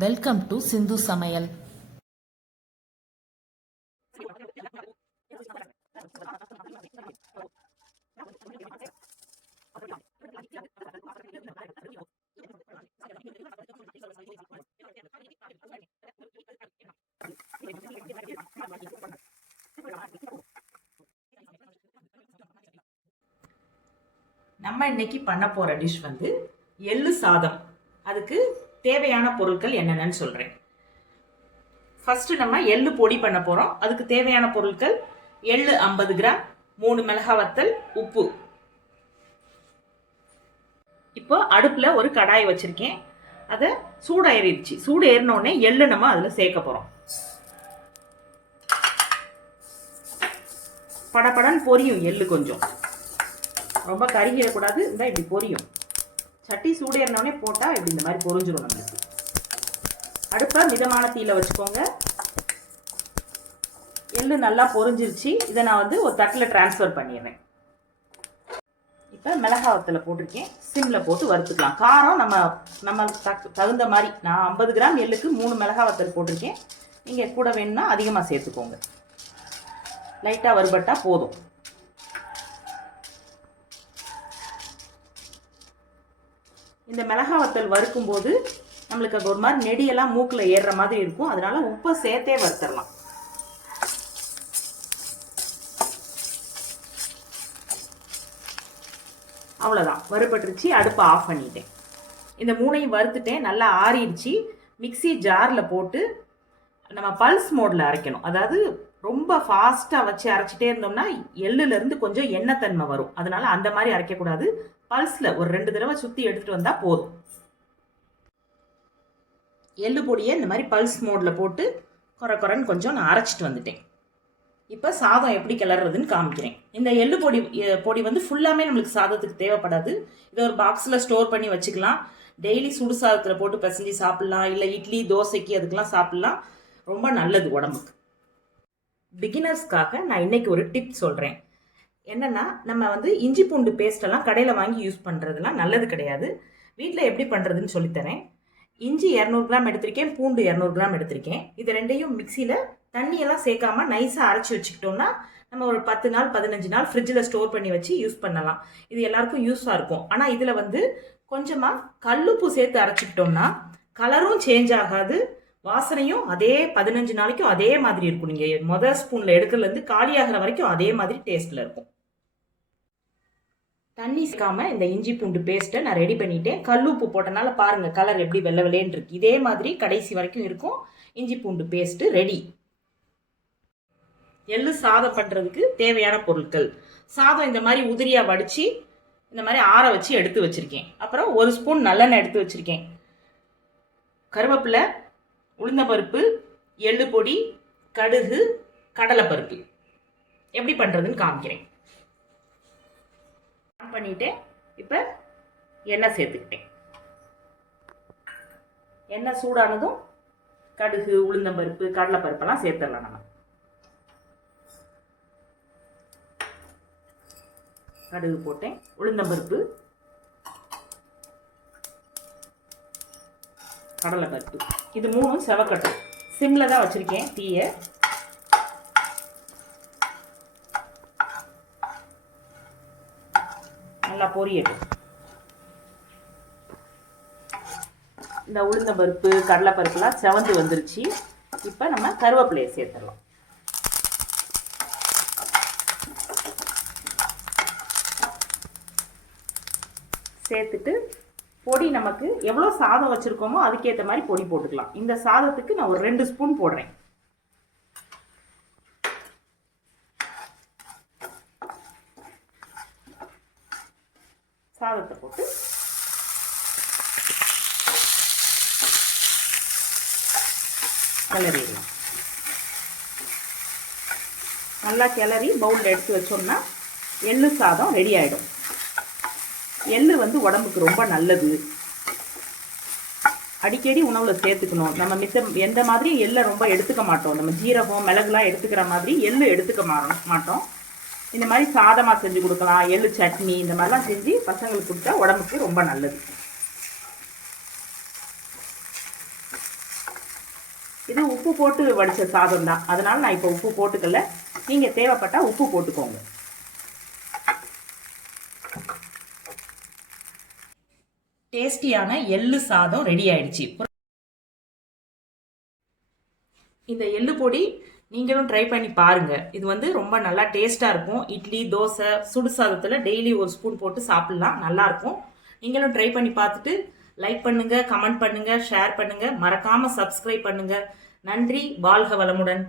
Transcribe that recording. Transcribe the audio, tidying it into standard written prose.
Welcome to சிந்து சமையல். நம்ம இன்னைக்கு பண்ண போற டிஷ் வந்து எள்ளு சாதம். அதுக்கு தேவையான பொருட்கள் என்னென்னு சொல்றேன். ஃபர்ஸ்ட் நம்ம எள்ளு பொடி பண்ண போறோம். அதுக்கு தேவையான பொருட்கள்: எள்ளு 50 கிராம், 3 மிளகாய் வத்தல், உப்பு. இப்போ அடுப்புல ஒரு கடாய் வச்சிருக்கேன். அதை சூடு ஏறிடுச்சு. சூடு ஏறினோடனே எள்ளு நம்ம அதுல சேர்க்க போறோம். படப்படன்னு பொரியும் எள்ளு, கொஞ்சம் ரொம்ப கருகிடக்கூடாது. இந்த இப்படி பொரியும். சட்டி சூடேறினோடனே போட்டால் இப்படி இந்த மாதிரி பொரிஞ்சிடும் நம்மளுக்கு. அடுப்பை மிதமான தீயில வச்சுக்கோங்க. எள்ளு நல்லா பொரிஞ்சிருச்சு. இதை நான் வந்து ஒரு தட்டில் டிரான்ஸ்ஃபர் பண்ணிடுறேன். இப்போ மிளகாய் வத்தலை போட்டிருக்கேன். சிம்மில் போட்டு வறுத்துக்கலாம். காரம் நம்ம தகுந்த மாதிரி. நான் 50 கிராம் எள்ளுக்கு 3 மிளகாய் வத்தல் போட்டிருக்கேன். நீங்கள் கூட வேணும்னா அதிகமாக சேர்த்துக்கோங்க. லைட்டாக வறுபட்டா போதும். இந்த மிளகாய் வத்தல் வறுக்கும் போது நம்மளுக்கு ஒரு மாதிரி நெடியெல்லாம் மூக்கில் ஏறுற மாதிரி இருக்கும். அதனால உப்பை சேர்த்தே வறுத்துடலாம். அவ்வளோதான், வறுபட்டுருச்சு. அடுப்பை ஆஃப் பண்ணிட்டேன். இந்த 3ஐயும் வறுத்துட்டேன். நல்லா ஆறிடுச்சு. மிக்சி ஜாரில் போட்டு நம்ம பல்ஸ் மோடில் அரைக்கணும். அதாவது ரொம்ப ஃபாஸ்ட்டாக வச்சு அரைச்சிட்டே இருந்தோம்னா எள்ளுலேருந்து கொஞ்சம் எண்ணெய் தன்மை வரும். அதனால அந்த மாதிரி அரைக்கக்கூடாது. பல்ஸில் ஒரு 2 தடவை சுற்றி எடுத்துகிட்டு வந்தால் போதும். எள்ளு பொடியை இந்த மாதிரி பல்ஸ் மோடில் போட்டு குறைன்னு கொஞ்சம் நான் அரைச்சிட்டு வந்துட்டேன். இப்போ சாதம் எப்படி கிளறதுன்னு காமிக்கிறேன். இந்த எள்ளு பொடி வந்து ஃபுல்லாமே நம்மளுக்கு சாதத்துக்கு தேவைப்படாது. இதை ஒரு பாக்ஸில் ஸ்டோர் பண்ணி வச்சுக்கலாம். டெய்லி சுடு சாதத்தில் போட்டு பிசைஞ்சு சாப்பிட்லாம். இல்லை இட்லி தோசைக்கு அதுக்கெலாம் சாப்பிட்லாம். ரொம்ப நல்லது உடம்புக்கு. பிகினர்ஸ்க்காக நான் இன்னைக்கு ஒரு டிப் சொல்கிறேன். என்னென்னா, நம்ம வந்து இஞ்சி பூண்டு பேஸ்டெல்லாம் கடையில் வாங்கி யூஸ் பண்ணுறதுலாம் நல்லது கிடையாது. வீட்டில் எப்படி பண்ணுறதுன்னு சொல்லித்தரேன். இஞ்சி 200 கிராம் எடுத்திருக்கேன், பூண்டு 200 கிராம் எடுத்திருக்கேன். இது ரெண்டையும் மிக்சியில் தண்ணியெல்லாம் சேர்க்காம நைஸாக அரைச்சி வச்சுக்கிட்டோம்னா நம்ம ஒரு 10 நாள் 15 நாள் ஃப்ரிட்ஜில் ஸ்டோர் பண்ணி வச்சு யூஸ் பண்ணலாம். இது எல்லாருக்கும் யூஸாக இருக்கும். ஆனால் இதில் வந்து கொஞ்சமாக கல்லுப்பு சேர்த்து அரைச்சிக்கிட்டோம்னா கலரும் சேஞ்ச் ஆகாது, வாசனையும் அதே 15 நாளைக்கும் அதே மாதிரி இருக்கும். நீங்கள் மொதல் ஸ்பூனில் எடுக்கிறதுலேருந்து காலியாகிற வரைக்கும் அதே மாதிரி டேஸ்ட்டில் இருக்கும். தண்ணி சேர்க்காம இந்த இஞ்சி பூண்டு பேஸ்ட்டை நான் ரெடி பண்ணிட்டேன். கல்லுப்பு போட்டனால பாருங்கள் கலர் எப்படி வெள்ளை வெள்ளைன்னு இருக்கு. இதே மாதிரி கடைசி வரைக்கும் இருக்கும். இஞ்சி பூண்டு பேஸ்ட்டு ரெடி. எள்ளு சாதம் பண்ணுறதுக்கு தேவையான பொருட்கள்: சாதம் இந்த மாதிரி உதிரியாக வடித்து இந்த மாதிரி ஆற வச்சு எடுத்து வச்சுருக்கேன். அப்புறம் 1 ஸ்பூன் நல்லெண்ணெய் எடுத்து வச்சுருக்கேன். கருவேப்பிலை, உளுந்தம்பருப்பு, எள்ளு பொடி, கடுகு, கடலைப்பருப்பு. எப்படி பண்ணுறதுன்னு காமிக்கிறேன். ஆன் பண்ணிட்டேன். இப்போ எண்ணெய் சேர்த்துக்கிட்டேன். எண்ணெய் சூடானதும் கடுகு, உளுந்தம்பருப்பு, கடலைப்பருப்பெல்லாம் சேர்த்துடலாம். நம்ம கடுகு போட்டேன், உளுந்தம்பருப்பு, கடலைப்பருப்பு. இது 3ம் செவக்கட்டும். சிம்மில் தான் வச்சுருக்கேன் தீயை. நல்லா பொரியட்டும். இந்த உளுந்தம்பருப்பு கடலைப்பருப்புலாம் செவந்து வந்துருச்சு. இப்போ நம்ம கருவேப்பிலையை சேர்த்துடலாம். சேர்த்துட்டு பொடி நமக்கு எவ்வளோ சாதம் வச்சுருக்கோமோ அதுக்கேற்ற மாதிரி பொடி போட்டுக்கலாம். இந்த சாதத்துக்கு நான் ஒரு 2 ஸ்பூன் போடுறேன். சாதத்தை போட்டு கிளறிடலாம். நல்லா கிளறி பவுலில் எடுத்து வச்சோம்னா எள்ளு சாதம் ரெடி ஆகிடும். எள்ளு வந்து உடம்புக்கு ரொம்ப நல்லது. அடிக்கடி உணவில் சேர்த்துக்கணும். நம்ம எந்த மாதிரி எள்ளை ரொம்ப எடுத்துக்க மாட்டோம். நம்ம ஜீரகம் மிளகுலாம் எடுத்துக்கிற மாதிரி எள்ளு எடுத்துக்க மாட்டோம். இந்த மாதிரி சாதமாக செஞ்சு கொடுக்கலாம். எள்ளு சட்னி இந்த மாதிரிலாம் செஞ்சு பசங்களுக்கு கொடுத்தா உடம்புக்கு ரொம்ப நல்லது. இது உப்பு போட்டு வடித்த சாதம் தான், அதனால் நான் இப்போ உப்பு போட்டுக்கல. நீங்கள் தேவைப்பட்டால் உப்பு போட்டுக்கோங்க. டேஸ்டியான எள்ளு சாதம் ரெடி ஆயிடுச்சு. இந்த எள்ளு பொடி நீங்களும் ட்ரை பண்ணி பாருங்க. இது வந்து ரொம்ப நல்லா டேஸ்ட்டாக இருக்கும். இட்லி, தோசை, சுடு சாதத்தில் டெய்லி ஒரு ஸ்பூன் போட்டு சாப்பிட்லாம், நல்லாயிருக்கும். நீங்களும் ட்ரை பண்ணி பார்த்துட்டு லைக் பண்ணுங்க, கமெண்ட் பண்ணுங்க, ஷேர் பண்ணுங்க, மறக்காம சப்ஸ்கிரைப் பண்ணுங்க. நன்றி. வாழ்க வளமுடன்.